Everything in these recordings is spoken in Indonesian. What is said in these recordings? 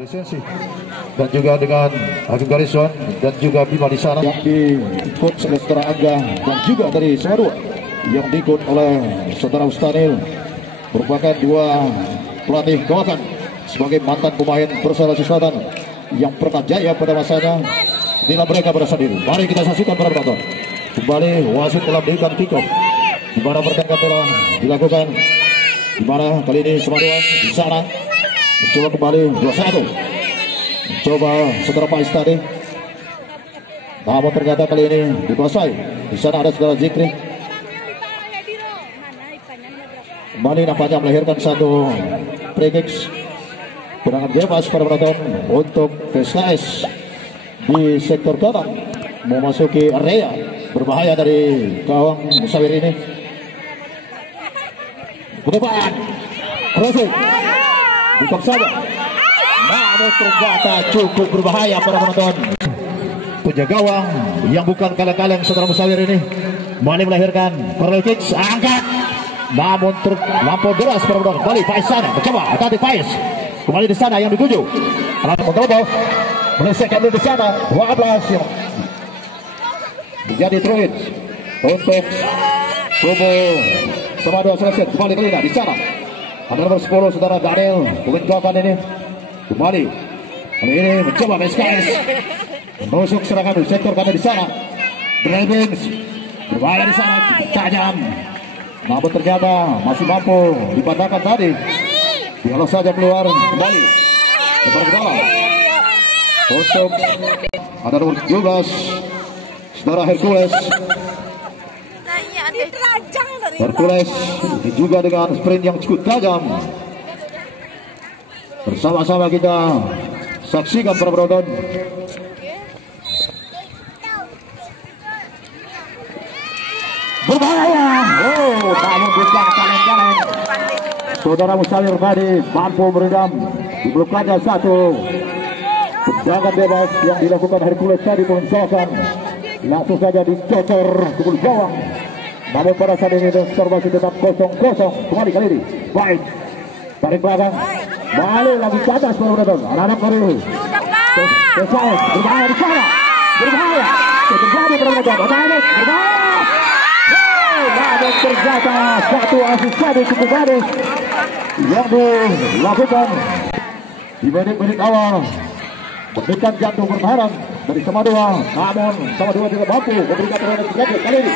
lisensi dan juga dengan Agung Gariswan dan juga Bima di sana yang diikut saudara Angga dan juga dari Semarua yang diikut oleh saudara Ustanil, merupakan dua pelatih kawakan sebagai mantan pemain Persela Selatan yang pernah jaya pada masanya. Inilah mereka pada saat ini. Mari kita saksikan para penonton. Kembali wasit telah berikan kick-off di mana pertandingan telah dilakukan, di mana kali ini Semarua di sana mencoba kembali 2-1. Mencoba saudara Pais tadi, namun ternyata kali ini dikuasai. Di sana ada saudara Zikri. Kembali nampaknya melahirkan satu free kick, tendangan bebas para penonton untuk PSKS di sektor kanan memasuki area berbahaya dari gawang Musawir ini. Ke depan crossing bukan saja, namun ternyata cukup berbahaya para penonton. Punya gawang yang bukan kaleng-kaleng saudara Musawir ini Mani melahirkan corner kick, angkat namun terlampau deras para penonton. Kembali Pais sana mencoba hati Pais kembali di sana yang dituju alat kontrol menyelesaikan di sana 12 yang menjadi truit untuk kubu Semarua selesai. Kembali ke Lina di sana ada nomor 10 saudara Daniel pemain kawakan ini. Kembali kali ini mencoba PSKS menusuk serangan di sektor kanan di sana. Driving berbahaya di sana, tajam namun ternyata masih mampu dipatahkan tadi. Dialog saja keluar kembali lebar ke dalam untuk ada nomor 17 saudara Hercules. Hercules ini juga dengan sprint yang cukup tajam. Bersama-sama kita saksikan para penonton. Berbahaya, namun bukan kaleng-kaleng. Saudara Musawir tadi mampu meredam, dibelukkannya satu tendangan bebas yang dilakukan Hercules tadi menjauhkan, langsung saja dicocor ke bulu gawang. Namun pada saat ini skor masih tetap 0-0. Kembali kali ini baik tarik belakang, balik lagi ke atas para penonton. Anak-anak baru PSKS berbahaya di sana, berbahaya terjadi para penonton. Anak-anak berbahaya. Namun ternyata satu asisten cukup manis yang dilakukan di menit-menit awal, memberikan jantung pertahanan dari Semarua. Namun Semarua tidak mampu memberikan pertahanan terjadi kali ini.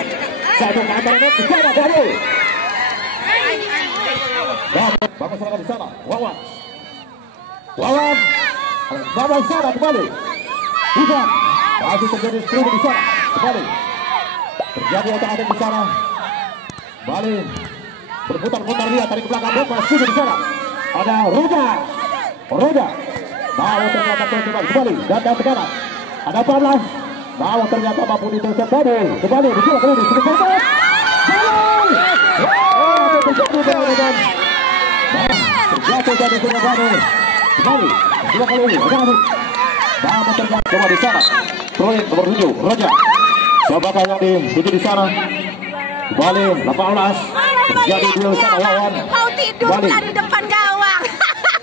Satu keamanan di sana baru. Dan bapak serangan di sana, Wawan. Bapak di sana kembali. Bukan, masih terjadi struk di sana kembali. Terjadi otak-atik di sana. Kembali berputar-putar lihat dari belakang bola sudah di sana. Ada Roja. Namun ternyata kembali datang ke kanan. Ada 14. Namun ternyata mampu diteruskan tadi. Kembali dijual kali ini. Sudah selesai. Terjatuh dari sudah kembali. Dua kali ini. Namun ternyata coba di sana. Proyek nomor 7 Roja. Coba yang dituju di sana. Kembali 18. Terjadi di sana lawan. Mau tidur dari depan gawang.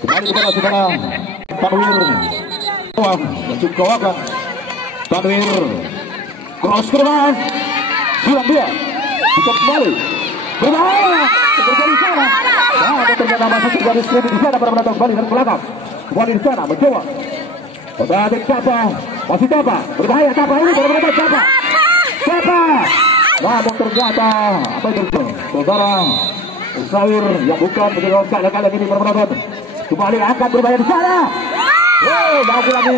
Kembali kepada saudara Tanwir. Masuk kawakan. Tanwir cross ke depan. Hilang dia. Bukan kembali. Berbahaya. Terjadi di sana. Nah, ternyata masih terjadi strip di sana pada penonton. Kembali dari belakang. Kembali di sana mencoba. Otak Capa. Masih Capa. Berbahaya Capa ini pada penonton Capa. Namun ternyata apa itu saudara Musawir yang bukan menjadi kali ini para penonton. Kembali akan berbahaya di sana. Lagi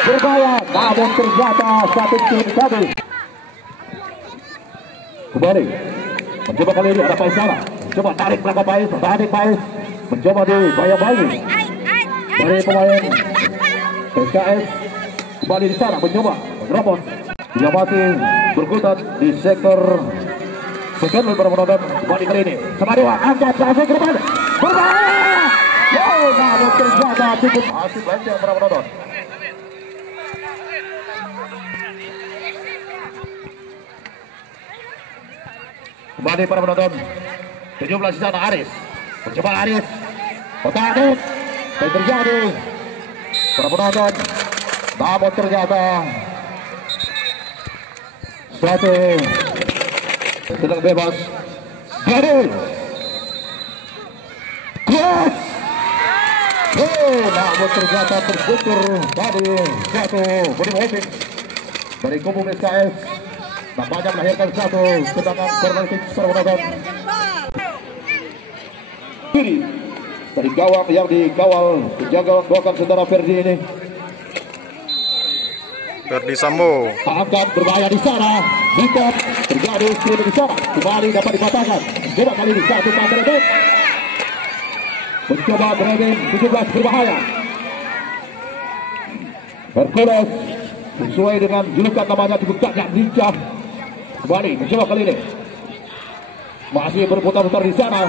berbahaya, namun ternyata satu tim tadi. Kembali mencoba kali ini ada Pais sana. Coba tarik belakang Pais, mencoba di bayang-bayang dari pemain PSKS. Kembali di sana mencoba menerobos. Dia masih berkutat di sektor second para penonton. Kembali kali ini Semarua angkat pasang ke depan. Berbahaya. Namun ternyata cukup masih banyak para penonton. Kembali para penonton. 17 di sana Aris. Mencoba Aris. Otak yang terjadi para penonton, namun ternyata suatu tenang bebas dari cross. Namun ternyata terbentur dari satu body moving dari kubu SKS. Nampaknya melahirkan satu tendangan korneritik para penonton. Kiri dari gawang yang dikawal penjaga gawang saudara Ferdi ini. Ferdi Sambo Angkat berbahaya di sana. Bukan terjadi screen di sana. Kembali dapat dipatahkan. Coba kali ini satu Padredin. Mencoba Padredin 17 berbahaya. Hercules sesuai dengan julukan namanya cukup tajam lincah. Kembali mencoba kali ini. Masih berputar-putar di sana.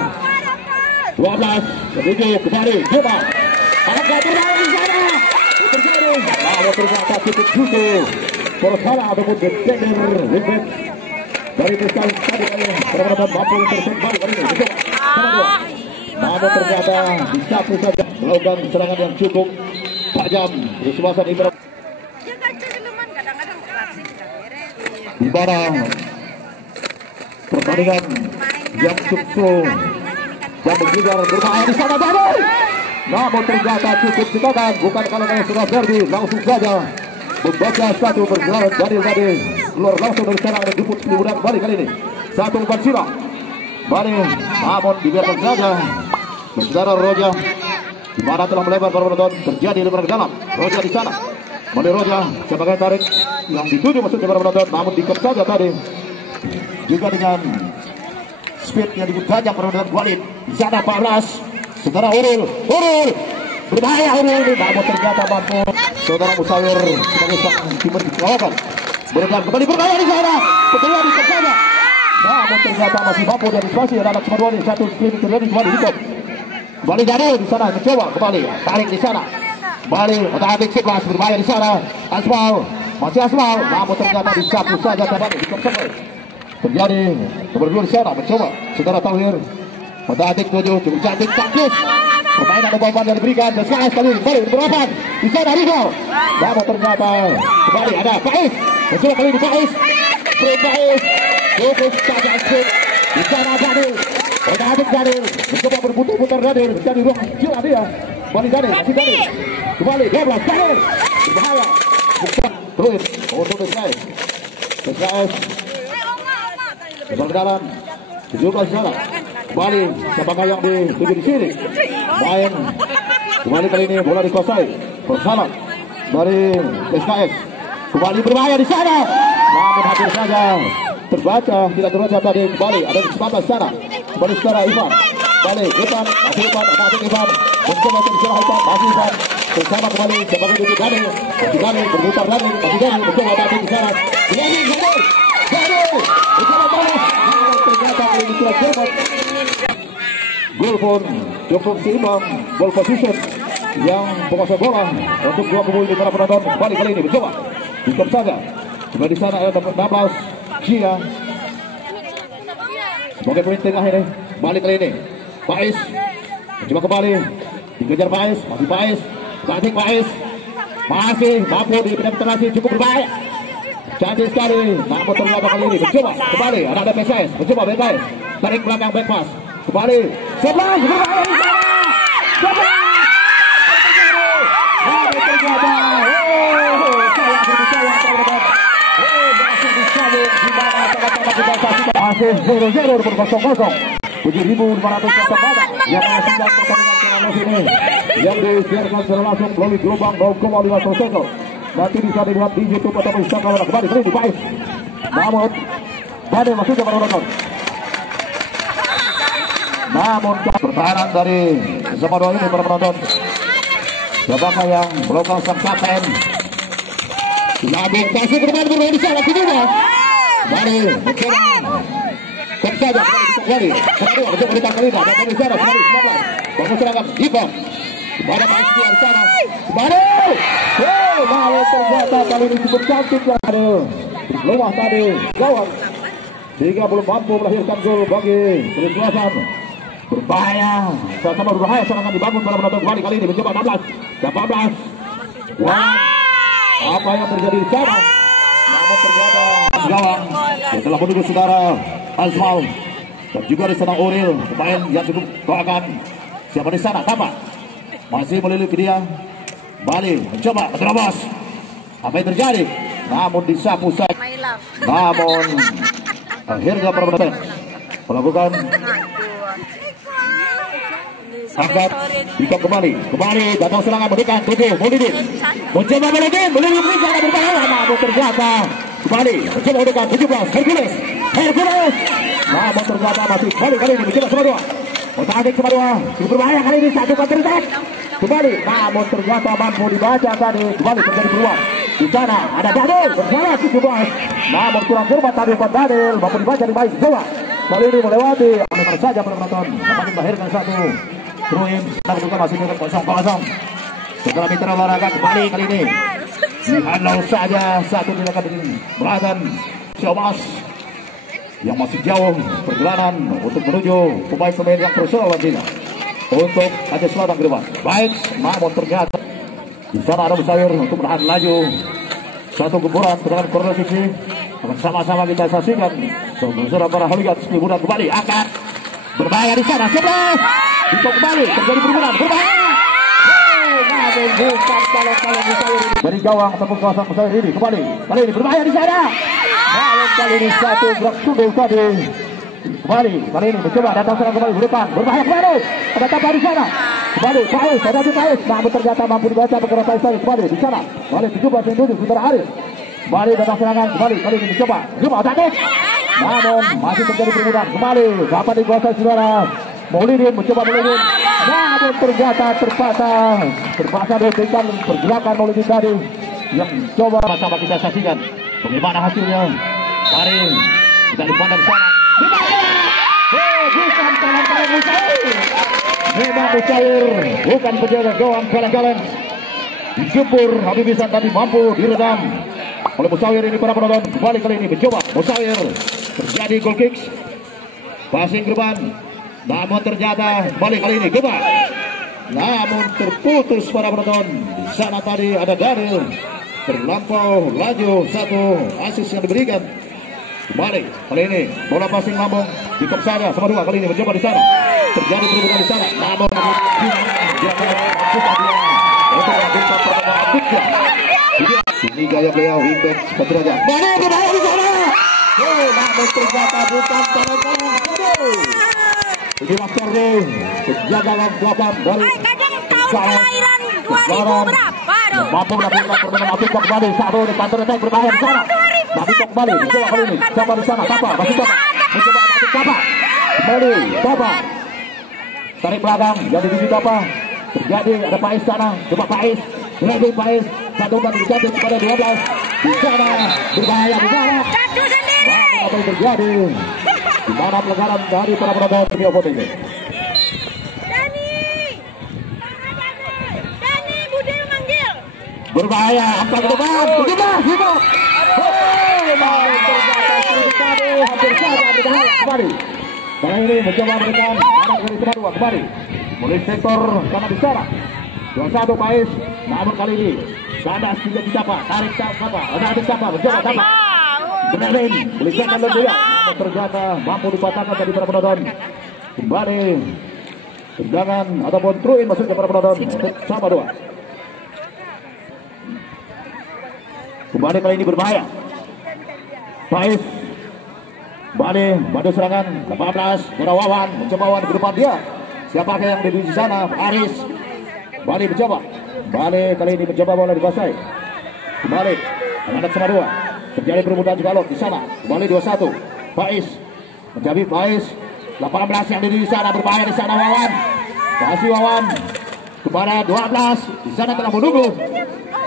12 menuju kembali. Coba angkat berbahaya di sana. Terjadi. Namun ternyata cukup juga. Persala ataupun defender Wimbit dari Kristal tadi perempuan mampu tersembang kali ini. Coba. Namun ternyata di satu saja melakukan serangan yang cukup tajam di suasana Ibrahim. Di mana pertandingan yang cukup yang mengejar berbahaya di sana tadi. Namun ternyata cukup cekatan, bukan kalau yang sudah Ferdi langsung saja membaca satu bergerak dari tadi keluar langsung dari sana dan jemput kemudian kembali kali ini satu umpan silang balik, namun dibiarkan saja saudara Roja di mana telah melebar para penonton. Terjadi lebar ke dalam Roja di sana. Mani Roja sebagai tarik yang dituju maksudnya para penonton, namun diikat saja tadi juga dengan speed yang dibutuhkan para penonton. Walid di sana Pak Ras, saudara Urul berbahaya Urul, namun ternyata mampu saudara Musawir sebagai sang kiper dikeluarkan. Berikan kembali berbahaya di sana, terjadi saja. Namun ternyata masih mampu dari spasi dan anak semua ini satu screen terjadi kembali dikop. Kembali Daniel di sana mencoba kembali tarik di sana. Kembali otak-atik Siklas berbahaya di sana. Asmal masih Asmal, namun ternyata disapu saja kembali dikop sampai. Terjadi nomor 2 di sana mencoba saudara Tauhir. Otak-atik 7 cukup cantik taktis. Permainan umpan yang diberikan dan sekarang kali kembali berapa di sana Rizal. Namun ternyata kembali ada Faiz. Mencoba kali ini Faiz. Faiz cukup saja di sana Daniel. Otak-atik Daniel mencoba berputar-putar Daniel menjadi ruang gila dia. Kembali Daniel, masih Daniel. Kembali 12 Daniel. Berbahaya. Terus untuk SKS. SKS kembali dalam 17 di sana. Kembali siapakah yang dituju di sini? Main kembali kali ini bola dikuasai. Persala dari SKS. Kembali berbahaya di sana. Namun hampir saja terbaca, tidak terbaca tadi. Kembali ada di 19 sana. Kembali secara Ivan. Kembali Ivan, masih Ivan, Ivan. Mencoba terserah Ivan, masih Ivan. Bersama kembali siapakah dituju Daniel. Masih Daniel berputar Daniel, masih Daniel mencoba tadi di sana. Daniel. Mencoba balas. Ternyata ini sudah cepat. Gol pun cukup seimbang, ball position yang penguasai bola untuk dua kubu ini para penonton. Kembali kali ini mencoba dikop saja. Sudah di sana ada 16 Cia sebagai pemain tengah ini. Balik kali ini Faiz mencoba kembali dikejar Faiz, masih Faiz, cantik Faiz, masih mampu di penetrasi cukup berbahaya. Cantik sekali, namun ternyata kali ini mencoba kembali ada PSS, mencoba BKS tarik belakang back pass. Kembali 11 berbahaya di sana. 0-0 berkosong-kosong 7.500 kata yang sedang pertandingan ini yang disiarkan secara langsung melalui gelombang 0,5 sektor. Nanti bisa dilihat di YouTube atau Instagram. Kembali kali di Faiz, namun badai masuknya para penonton. Namun pertahanan dari bersama dua ini para penonton. Siapakah yang melakukan sang kapten? Labung kasih bermain di sana kedua. Kembali mencoba kok saja kembali kedua untuk berikan kali ini dan kembali sana kembali 19 bangun serangan Ivan kepada Pak Ismi di sana kembali namun ternyata kali ini cukup cantik lah lemah tadi gawang sehingga belum mampu melahirkan gol bagi kesuksesan berbahaya, sama-sama berbahaya, serangan dibangun para penonton kembali kali ini mencoba 18. Wah, apa yang terjadi di sana? Namun ternyata gawang setelah menuju saudara Azmal dan juga di sana Uril, pemain yang cukup doakan. Siapa di sana? Tapa masih melilipi dia. Bali mencoba menerobos. Apa yang terjadi? Namun disapu saja. Namun akhirnya para penonton melakukan angkat, Dikop kembali datang serangan mendekat tujuh Maulidin mencoba Maulidin bisa berbahaya, namun ternyata kembali mencoba mendekat 17 Hercules namun ternyata masih kali ini mencoba sama dua otak sama dua cukup berbahaya kali ini satu kontritak kembali, namun ternyata mampu dibaca tadi kembali terjadi peluang di sana ada Daniel bersama 17 namun kurang cermat tadi Pak Daniel mampu dibaca di baik Jawa kali ini melewati aman saja penonton dapat melahirkan satu Truim juga masih dengan kosong. Setelah mitra olahraga kembali kali ini dihalau saja satu tindakan ini Bratan Siomas yang masih jauh perjalanan untuk menuju pemain-pemain yang profesional nantinya untuk Aceh Selatan ke depan. Baik, namun ternyata di sana ada Musawir untuk menahan laju satu gempuran dengan corner kiri akan sama-sama kita saksikan. Saudara para holigan muda kembali angkat berbahaya di sana 11. Dikop kembali terjadi perburuan berbahaya. Namun bukan kalau Musawir dari gawang tepuk kosong Musawir ini kembali kali ini berbahaya di sana. Namun kali ini satu gerak sundul tadi kembali kali ini mencoba datang serang kembali ke depan berbahaya kembali ada Tapa di sana kembali Pais ada di Pais namun ternyata mampu dibaca perkara Pais kembali di sana kembali 17 saudara Arif kembali datang serangan kembali kali ini mencoba cuma otak namun masih terjadi perburuan kembali dapat dikuasai saudara Maulidin mencoba Maulidin namun ternyata terpaksa dihentikan pergerakan Maulidin tadi yang coba sama kita saksikan bagaimana hasilnya. Mari kita dipandang sana bukan kalang-kalang Musawir memang Musawir bukan penjaga gawang kalang-kalang dijempur habis bisa tadi mampu diredam oleh Musawir ini para penonton kembali kali ini mencoba Musawir terjadi goal kick passing ke depan namun ternyata kembali kali ini coba namun terputus para penonton di sana tadi ada Daniel terlampau laju satu asis yang diberikan kembali kali ini bola passing lambung Dikop saja sama dua kali ini mencoba di sana terjadi perburuan di sana namun ini gaya beliau wingback seperti aja mana berbahaya di sana namun ternyata bukan kalah ini Master Ray penjagaan 8 dari kelahiran 2000 berapa dong? mampu melakukan permainan apik kembali satu di kantor attack berbahaya di sana tapi kembali mencoba kali ini coba di sana Tapa masih Tapa mencoba Tapa kembali Tapa tarik belakang yang dituju Tapa terjadi ada Pais sana coba Pais lebih Pais satu kali dicatat kepada 12 di sana berbahaya di sana apa yang terjadi di mana pelanggaran dari para penonton video foto ini berbahaya angkat ke depan hampir saja ditahan kembali kali ini mencoba menekan anak dari kedua kembali mulai sektor kanan di sana 21 Pais namun kali ini kandas tidak ditapa tarik Tapa ada Tapa mencoba Tapa Benerin belikan dan dia namun ternyata mampu dipatahkan dari para penonton kembali tendangan ataupun truin masuknya para penonton untuk sama dua kembali kali ini berbahaya Pais kembali bantu serangan 18 Wawan mencoba Wawan ke depan dia siapakah yang di sana Aris kembali mencoba kembali kali ini mencoba bola dikuasai kembali anak sama dua terjadi perburuan juga di sana kembali 21 Pais menjadi Pais 18 yang di sana berbahaya di sana Wawan masih Wawan kepada 12 di sana telah menunggu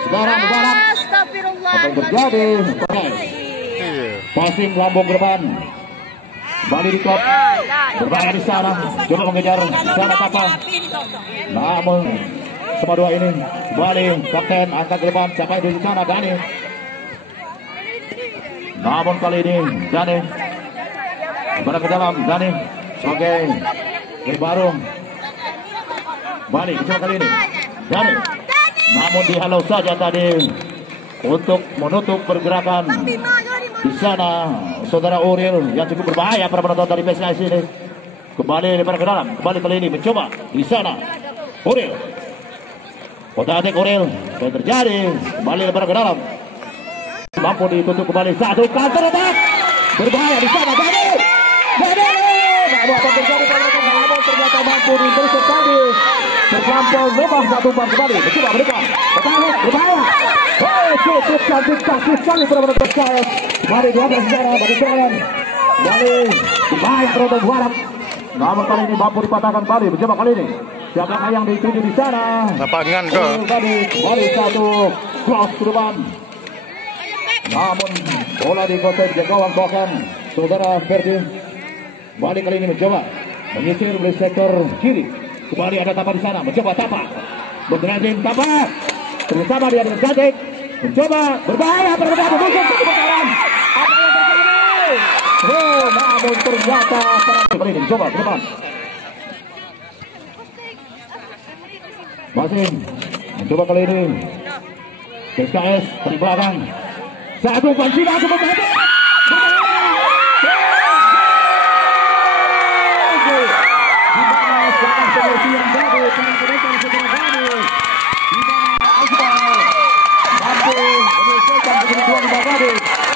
sekarang Mubarak apa yang terjadi passing lambung ke depan kembali di klub berbahaya di sana coba mengejar di sana Tapa namun sama dua ini kembali kapten angkat ke depan siapa yang di sana Dani namun kali ini Dani kembali ke dalam Dani sebagai Barung. Balik coba kali ini. Dani. Namun dihalau saja tadi untuk menutup pergerakan di sana saudara Uril yang cukup berbahaya para penonton dari PSKS ini. Kembali lebar ke dalam, kembali kali ini mencoba di sana Uril. Otak-atik Uril, yang terjadi kembali lebar ke dalam. Mampu ditutup kembali satu counter attack. Berbahaya di sana Dani. Namun apa terjadi pada mereka? Namun ternyata mampu diteruskan tadi. Terlampau lebah satu umpan kembali. Mencoba berikan. Otak-atik berbahaya. Cukup cantik sekali benar-benar PSKS. Kembali di atas sejarah bagi jalan. Kembali berbahaya penonton berharap. Namun kali ini mampu dipatahkan kembali. Mencoba kali ini. Siapakah yang dituju di sana? Lapangan ke. Kembali satu cross ke depan. Namun bola dikuasai di gawang belakang saudara Ferdi. Kembali kali ini mencoba menyisir dari sektor kiri. Kembali ada Tapa di sana. Mencoba Tapa. Berdriving Tapa. Bersama dia dengan cantik. Mencoba berbahaya berbahaya musuh satu putaran. Apa yang terjadi? Namun ternyata kali ini mencoba ke depan. Masih mencoba kali ini PSKS dari belakang. Satu umpan Cina cukup hebat.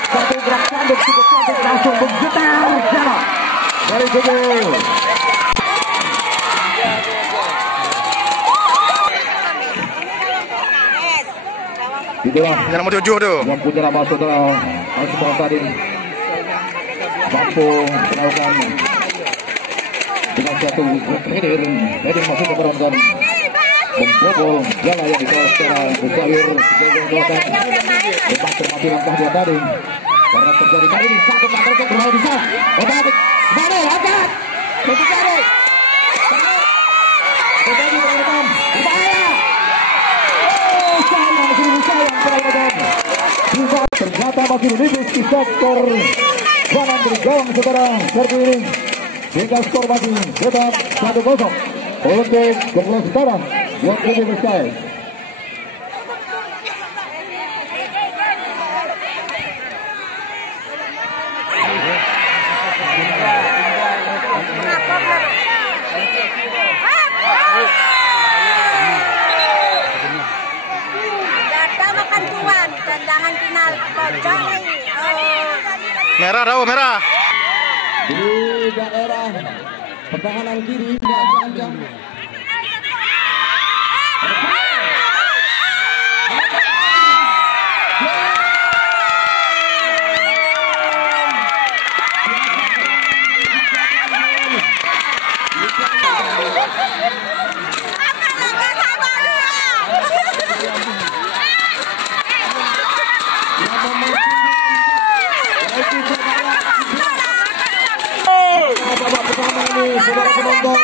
Satu gerak cantik cukup cantik langsung bergetar jalan dari Google. Itulah Yang nomor 7 tuh. yang punya nama saudara Asbal tadi mampu melakukan dengan satu heading masuk ke penonton membobol jala yang dikawal secara Musawir sebagai belakang. Lepas termati langkah dia tadi karena terjadi kali ini satu counter attack bermain di sana. Otak kembali angkat terjadi penonton berbahaya. Ternyata masih menipis di sektor kanan dari gawang saudara Sergiring hingga skor masih tetap 1-0 untuk Kepulauan Semarang buat lebih besar. Tendangan final pojok Merah tahu merah. Di daerah pertahanan kiri diancam. Saudara penonton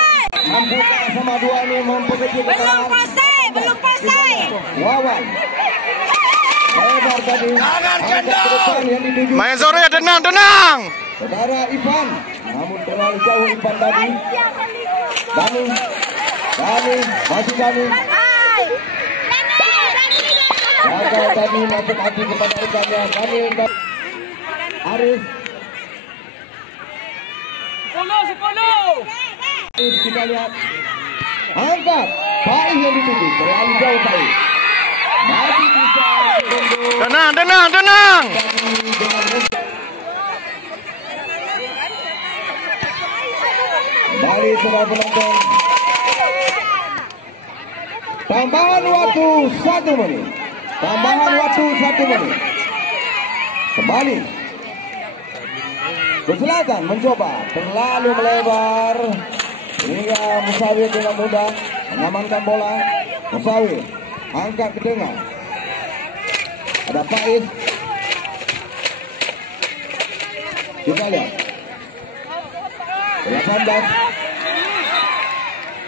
membuka sama dua ini memperkecil belum selesai. Wawan lebar tadi Main sore tenang. saudara Ivan namun terlalu jauh Ivan tadi. Dani masih Dani gagal tadi masuk hati kepada Ivannya. Dani Arif kita lihat angkat Baik yang dituju terlalu jauh Baik masih bisa Tenang. Balik saudara penonton. Tambahan waktu 1 menit. Kembali ke selatan mencoba terlalu melebar hingga Musawir dengan mudah mengamankan bola. Musawir angkat ke tengah. Ada Faiz. Kita lihat 18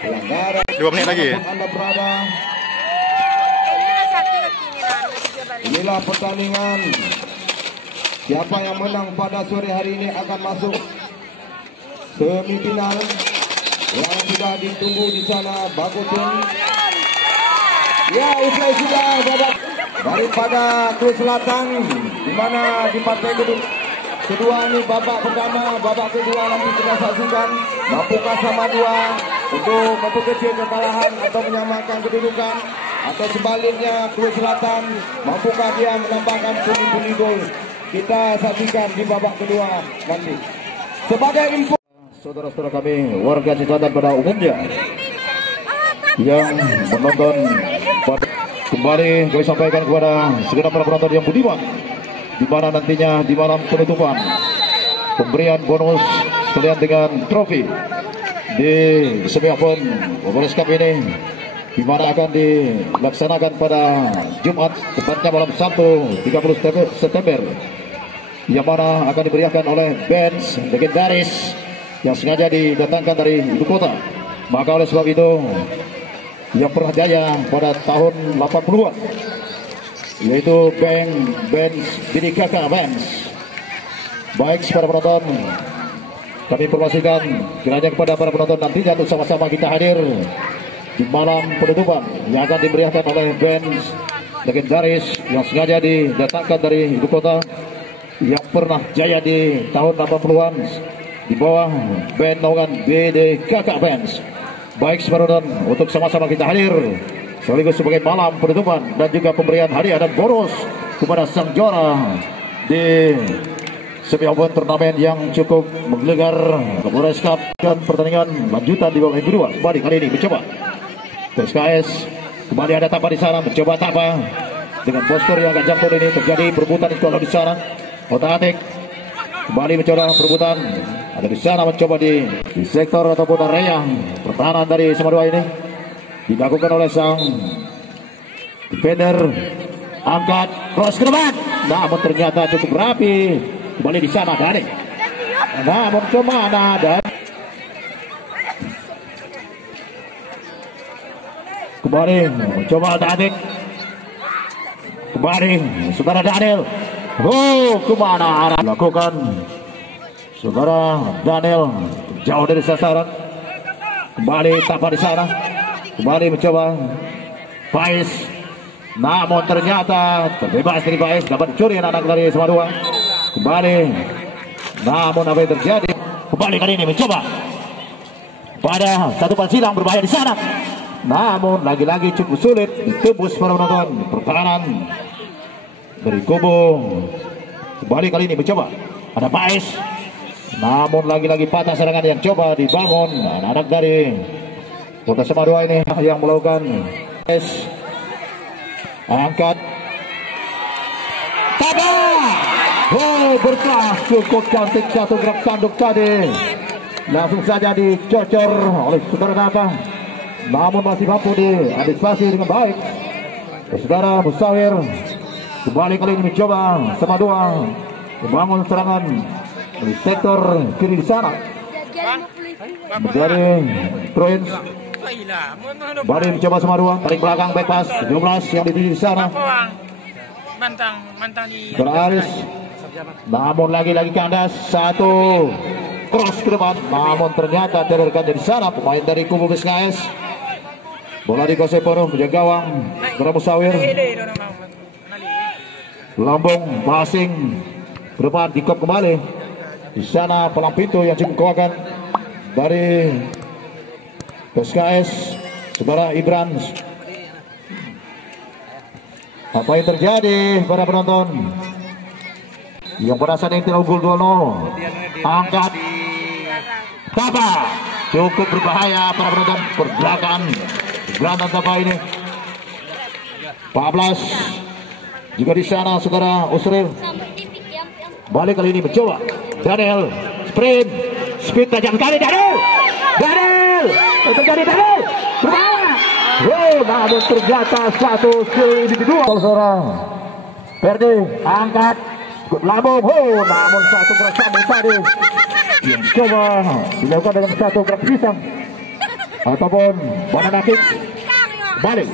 pelanggaran 2 menit lagi. Anda berada. Inilah pertandingan. Siapa yang menang pada sore hari ini akan masuk semifinal Yang sudah ditunggu di sana Bagutun. Ya, usai sudah babak daripada Klub Selatan, di mana di partai kedua ini babak pertama, babak kedua nanti kita saksikan mampukah Samadua untuk memperkecil kekalahan atau menyamakan kedudukan, atau sebaliknya Klub Selatan mampukah dia menambahkan pundi-pundi gol. Kita saksikan di babak kedua nanti. Sebagai info, saudara-saudara kami warga Ciselatan pada umumnya yang menonton, kembali kami sampaikan kepada segenap para penonton yang budiman, di mana nantinya di malam penutupan pemberian bonus sekalian dengan trofi di Semiapun Polres Cup ini, di mana akan dilaksanakan pada Jumat, tepatnya malam Sabtu 30 September, yang mana akan diberiakan oleh band legendaris yang sengaja didatangkan dari ibu kota. Maka oleh sebab itu, yang pernah jaya pada tahun 80-an, yaitu band BDKK Bands. Baik para penonton, kami informasikan kiranya kepada para penonton nantinya untuk sama-sama kita hadir di malam penutupan yang akan diberiakan oleh band legendaris yang sengaja didatangkan dari ibu kota, yang pernah jaya di tahun 80-an di bawah band naungan BDKK Bands. Baik penonton, untuk sama-sama kita hadir sekaligus sebagai malam penutupan dan juga pemberian hadiah dan bonus kepada sang juara di Semiapun turnamen yang cukup menggelegar Polres Cup dan pertandingan lanjutan di babak kedua. Kembali kali ini mencoba PSKS, kembali ada Tapa di sana, mencoba Tapa dengan postur yang agak jangkau ini, terjadi perebutan itu di sana. Otak-atik kembali mencoba perebutan, ada di sana mencoba di sektor ataupun area pertahanan dari Samadua ini, dilakukan oleh sang defender, angkat cross ke depan, namun ternyata cukup rapi. Kembali di sana Dani, namun kemana dan kembali coba Otak-atik, kembali saudara Daniel. Oh, kemana arah lakukan saudara Daniel, jauh dari sasaran. Kembali Tapa di sana, kembali mencoba Faiz, namun ternyata terbebas dari Faiz, dapat curi anak dari Samadua. Kembali, namun apa yang terjadi? Kembali kali ini mencoba pada satu silang berbahaya di sana, namun lagi-lagi cukup sulit ditembus para penonton. Pertahanan dari kubu, kembali kali ini mencoba ada Faiz, namun lagi-lagi patah serangan yang coba dibangun anak-anak dari Kota Samadua ini yang melakukan angkat Taba. Oh, berkah cukup cantik satu gerak tanduk tadi, langsung saja dicocor oleh saudara Taba, namun masih mampu diantisipasi dengan baik saudara Musawir. Kembali kali ini mencoba Samadua membangun serangan di sektor kiri di sana menjadi Prince. Kembali mencoba Samadua tarik belakang back pass 17 yang dituju di sana Beraris, namun lagi-lagi kandas satu cross ke depan, namun ternyata terorkan dari sana pemain dari kubu PSKS. Bola dikuasai penuh menjaga gawang Saudara Musawir. Lambung passing ke depan, dikop kembali di sana pelang pintu yang cukup kuatkan dari PSKS saudara Ibran. Apa yang terjadi para penonton yang pada saat ini unggul 2-0? Angkat Tapa, cukup berbahaya para penonton, pergerakan Tapa ini 14 juga di sana saudara Usril. Balik kali ini mencoba Daniel, sprint speed tajam kali Daniel terjadi Daniel berbahaya. Oh, namun ternyata satu individual seorang Ferdi angkat lambung. Oh, namun satu gerak sambung tadi yang coba dilakukan dengan satu gerak pisang ataupun banana kick. Balik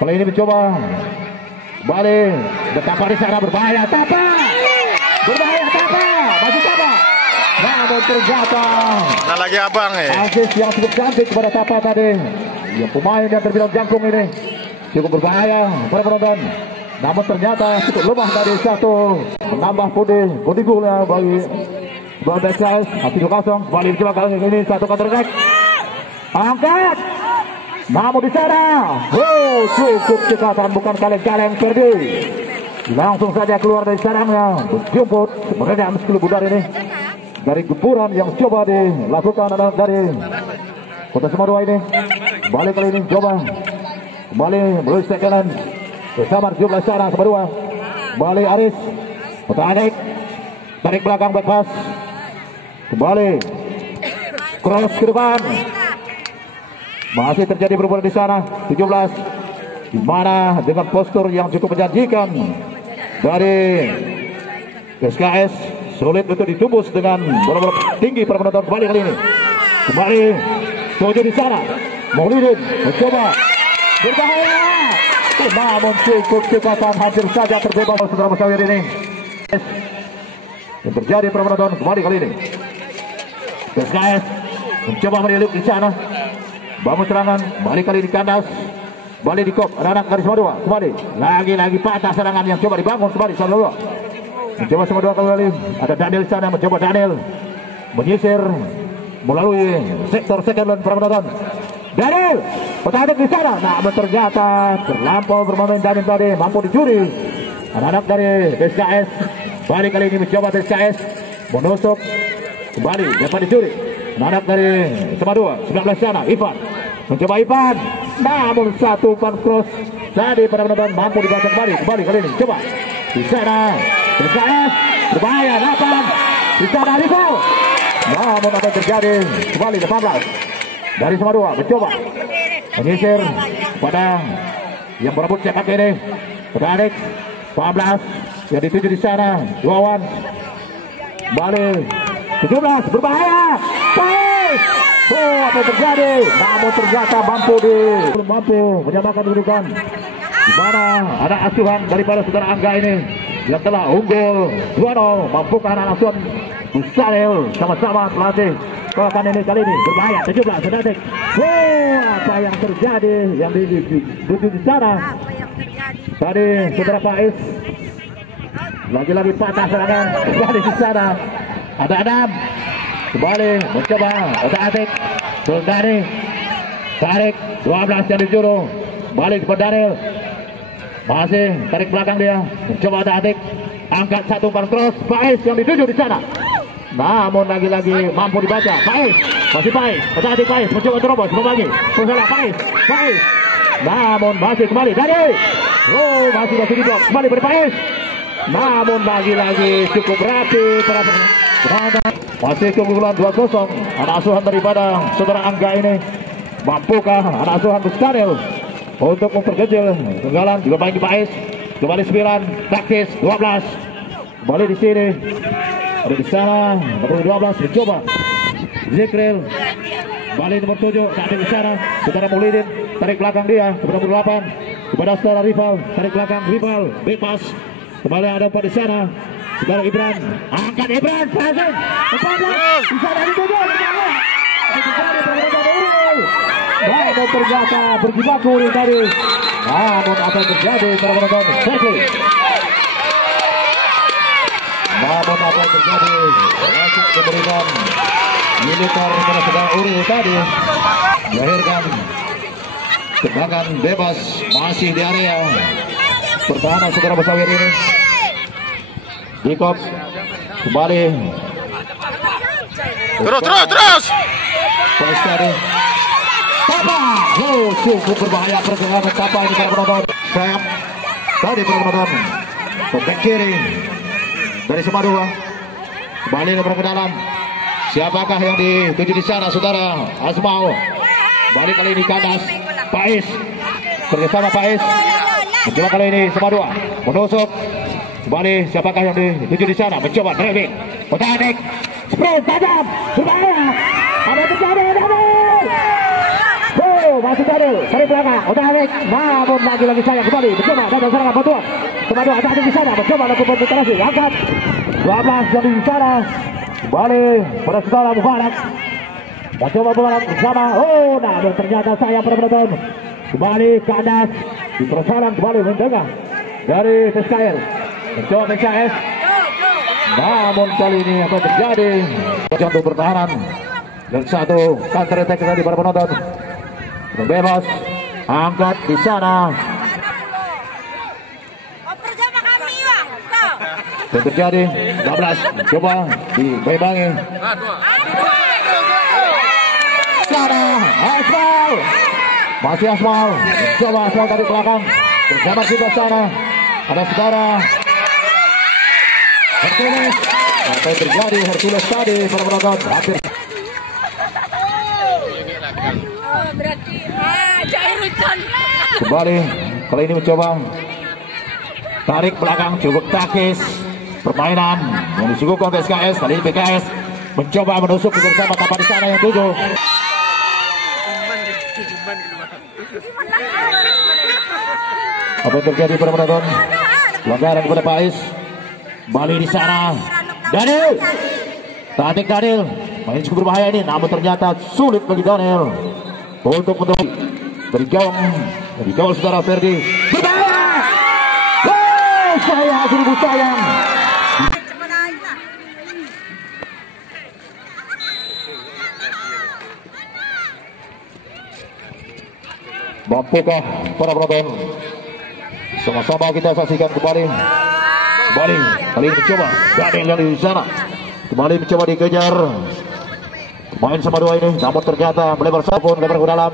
kali ini mencoba balik betapa di sana berbahaya Tapa, masih Tapa, namun namun ternyata Nah lagi abang asis yang cukup cantik kepada Tapa tadi. Ya, pemain yang terbilang jangkung ini cukup berbahaya para penonton. Namun ternyata cukup lemah tadi satu. Menambah pundi gula bagi BCS. Masih 2-0. Balik coba kali ini satu counter attack. Angkat. Namun di sana, cukup cekatan, bukan kaleng-kaleng pergi. Langsung saja keluar dari sarangnya, berjumput meredam skill budar ini dari gempuran yang coba dilakukan anak dari Kota Semarua ini. Balik kali ini coba kembali melalui sekelan bersama 17 sana Semarua. Balik Aris, Otanik tarik belakang back pass, kembali cross ke depan. Masih terjadi perubahan di sana 17, di mana dengan postur yang cukup menjanjikan dari SKS, sulit untuk ditembus dengan bola-bola tinggi para penonton. Kembali kali ini, kembali tujuh di sana, Maulidin mencoba berbahaya, namun cukup cekatan, hampir saja terbebas saudara Musawir ini. Yang terjadi para penonton, kembali kali ini SKS mencoba menilik di sana. Bangun serangan, balik kali di kandas, balik di kop, anak garis Semarua, kembali, lagi-lagi patah serangan yang coba dibangun kembali Semarua. Mencoba Semarua kembali, ada Daniel di sana, mencoba Daniel menyisir melalui sektor second line para penonton. Daniel, petahana di sana, namun ternyata terlampau bermain Daniel tadi, mampu dicuri. Anak-anak dari SKS, balik kali ini mencoba SKS, menusuk, kembali, dapat dicuri. Anak dari Semarua, 19 sana, Ivan mencoba Ivan, namun satu umpan cross tadi pada penonton mampu dibaca kembali kali ini, coba di sana PKS berbahaya, 8 di sana Rivo, namun apa yang terjadi, kembali 18 dari Semarua mencoba menyisir pada yang berambut cekak ini, pada Alex 14 yang dituju di sana, Wawan balik 17 berbahaya. Apa yang terjadi? Namun ternyata belum mampu menyamakan kedudukan. Di mana ada asuhan daripada saudara Angga ini yang telah unggul 2-0, mampukah anak asuhan Busarel sama-sama pelatih Kolakan ini kali ini berbahaya 17 detik. Apa yang terjadi yang di sana? Tadi saudara Faiz lagi-lagi patah serangan kembali di sana. Ada Adam kembali mencoba otak-atik Suldani tarik 12 yang dijuru balik ke Daniel, masih tarik belakang dia mencoba otak-atik, angkat satu umpan cross Faiz yang dituju di sana, namun lagi-lagi mampu dibaca Faiz, masih Faiz otak-atik Faiz mencoba terobos membagi salah Faiz, namun masih kembali Daniel, masih diblok kembali pada Faiz, namun lagi-lagi cukup rapi para masih keunggulan 2-0 anak asuhan daripada saudara Angga ini. Mampukah anak asuhan Buskanel untuk memperkecil keunggulan? Juga main di Faiz, kembali 9 taktis 12 kembali di sini, ada di sana nomor 12 mencoba Zikril, balik nomor 7 ada di sana saudara Maulidin, tarik belakang dia kepada nomor 8 kepada saudara rival, tarik belakang rival bebas, kembali ada empat di sana saudara Ibran, angkat Ibran, passing, 14, bisa dari 7, namun ternyata berjibaku ini tadi, namun apa yang terjadi para penonton, namun apa yang terjadi, masuk diberikan militer kepada saudara Uri tadi, melahirkan tembakan bebas masih di area pertahanan saudara Musawir ini. Dikop kembali terus Tadi Tapa, cukup berbahaya pergerakan Tapa ini para penonton. Sam tadi para penonton back kiri dari Semarua kembali ke dalam. Siapakah yang dituju di sana saudara Asmau? Balik kali ini kandas Faiz bersama Faiz mencoba kali ini Semarua menusuk. Kembali siapakah yang dituju di sana? Mencoba driving, otak-atik, sprint tajam, berbahaya. Ada terjadi Daniel. Masih Daniel, tarik belakang, otak-atik, namun lagi-lagi sayang kembali. Mencoba datang serangan bantuan. Kembali otak-atik di sana, mencoba lakukan penetrasi, angkat. 12 yang di sana. Kembali pada saudara Mubarak. Mencoba Mubarak bersama. Oh, namun ternyata sayang pada penonton. Kembali ke atas. Di perusahaan kembali mendengar dari PSKS. Mencoba PSKS. Namun kali ini apa terjadi? Untuk pertahanan. Dan satu counter attack tadi para penonton. Bebas. Angkat di sana. Dan terjadi 16 coba dibaybangi sana Asmal masih Asmal coba Asmal dari belakang bersama kita sana ada saudara Hercules. Apa yang terjadi Hercules tadi para penonton hampir kembali kali ini mencoba tarik belakang cukup takis permainan yang disuguhkan PSKS. Kali ini PKS mencoba menusuk bersama kapal di sana yang 7. Apa yang terjadi pada penonton? Pelanggaran kepada Pais. Bali di sana. Daniel. Tarik Daniel. Main cukup berbahaya ini, namun ternyata sulit bagi Daniel untuk dari gawang saudara Ferdi. Berbahaya. Saya seribu sayang. Mampukah para penonton? Sama-sama kita saksikan kembali. Kali ini mencoba Daniel yang di sana. Kembali mencoba dikejar. Main sama dua ini, namun ternyata melebar sapun lebar ke dalam.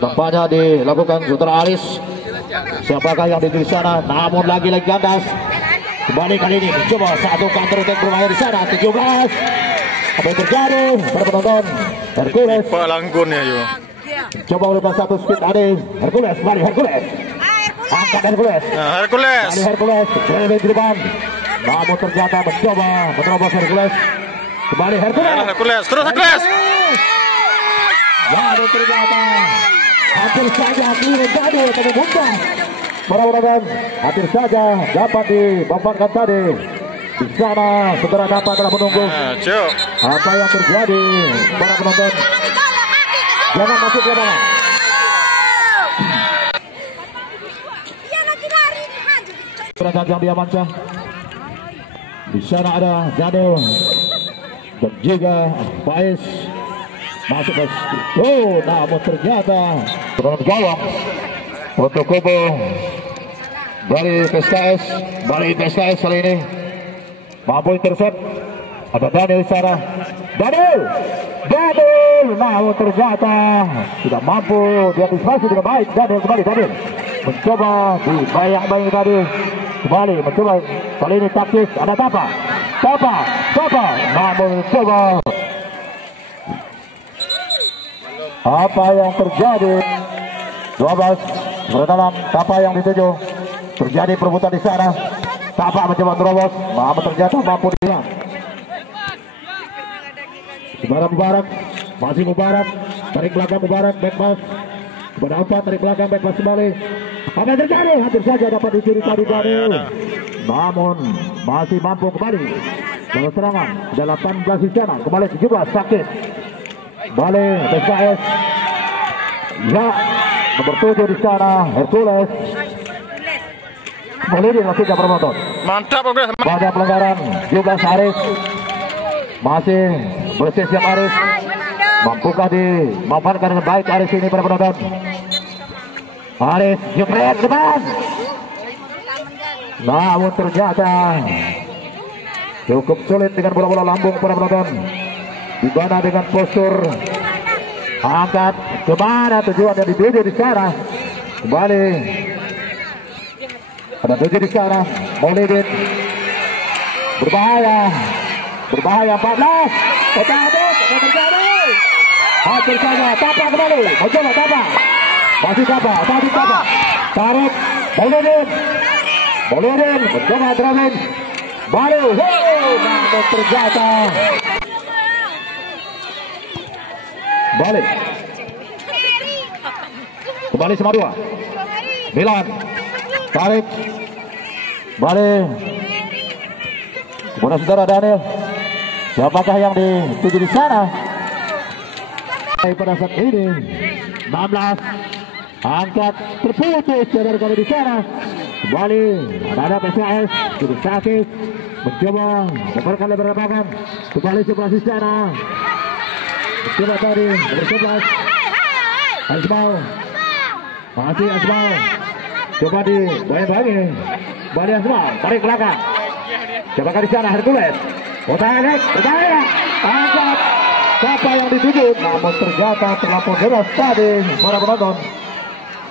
Nampaknya dilakukan saudara Aris. Siapakah yang di sana? Namun lagi-lagi gandas. Kembali kali ini mencoba satu counter attack bermain di sana 17. Apa yang terjadi pada penonton? Hercules. Pak Langkun ya yo. Coba lepas satu speed Ade. Hercules kembali Hercules. Angkat Hercules. Nah, Hercules. Kembali Hercules. Kembali di depan. Namun ternyata mencoba menerobos Hercules. Kembali Hercules. Hercules. Terus Hercules. Namun ternyata hampir saja keliru tadi tapi bukan para penonton hampir saja dapat dibangkitkan tadi di sana saudara dapat telah menunggu apa yang terjadi para penonton jangan masuk ke lapangan berada yang diamankan di sana ada Jado dan juga Faiz masuk ke namun ternyata dalam gawang untuk kubu dari PSKS kali ini mampu intercept ada Daniel di sana Daniel namun ternyata tidak mampu diantisipasi dengan baik Daniel kembali Daniel mencoba dibayang-bayang tadi kembali mencoba kali ini taktis ada Tapa namun coba apa yang terjadi 12 berdalam Tapa yang dituju terjadi perebutan di sana Tapa mencoba terobos namun ternyata mampu dia Mubarak masih Mubarak tarik belakang Mubarak back pass kepada Alfa tarik belakang back pass kembali apa yang terjadi hampir saja dapat dicuri tadi Daniel namun masih mampu kembali dalam serangan 18 di sana kembali 17 sakit balik PSKS ya nomor 7 di sana Hercules boleh dilakukan penonton mantap Hercules pada pelanggaran 17 Aris masih bersih siap Aris mampukah dimanfaatkan dengan baik Aris ini pada penonton Aris jepret depan namun ternyata cukup sulit dengan bola-bola lambung para penonton di mana dengan postur angkat kemana tujuan yang dituju di sana kembali ada 7 di sana Maulidin berbahaya 14 terjadi hampir saja Tapa kembali mencoba Tapa masih Tapa tarik Maulidin mencoba Dramin baru namun terjata balik kembali sama 2 Milan tarik balik kepada saudara Daniel Siapakah yang dituju di sana? Pada saat ini 16 angkat terputus dari kami di sana. Kembali ada PSIS sudah sakit mencoba memperkan lebar lapangan. Kembali sebelah di sana. Coba tadi nomor 11 Asbal. Masih Asbal. Coba di bagi. Bali Asbal tarik belakang. Coba di sana Hercules. Otanek berbahaya. Angkat. Siapa yang dituju? Namun ternyata terlampau deras tadi para penonton.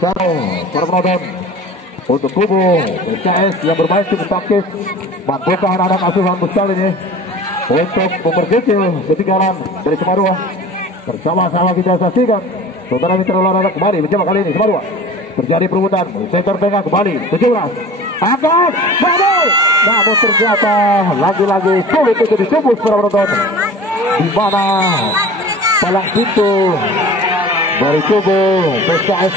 Para penonton untuk kubu PSIS yang bermain cukup taktis. Mampukah anak-anak asuhan Bustal ini untuk memperkecil ketinggalan dari Semarua? Bersama-sama kita saksikan saudara mitra olahraga kembali mencoba kali ini Semarua. Terjadi perebutan sektor tengah kembali 17 angkat bagus, namun ternyata lagi-lagi sulit itu ditembus para penonton, di mana palang pintu dari kubu PSIS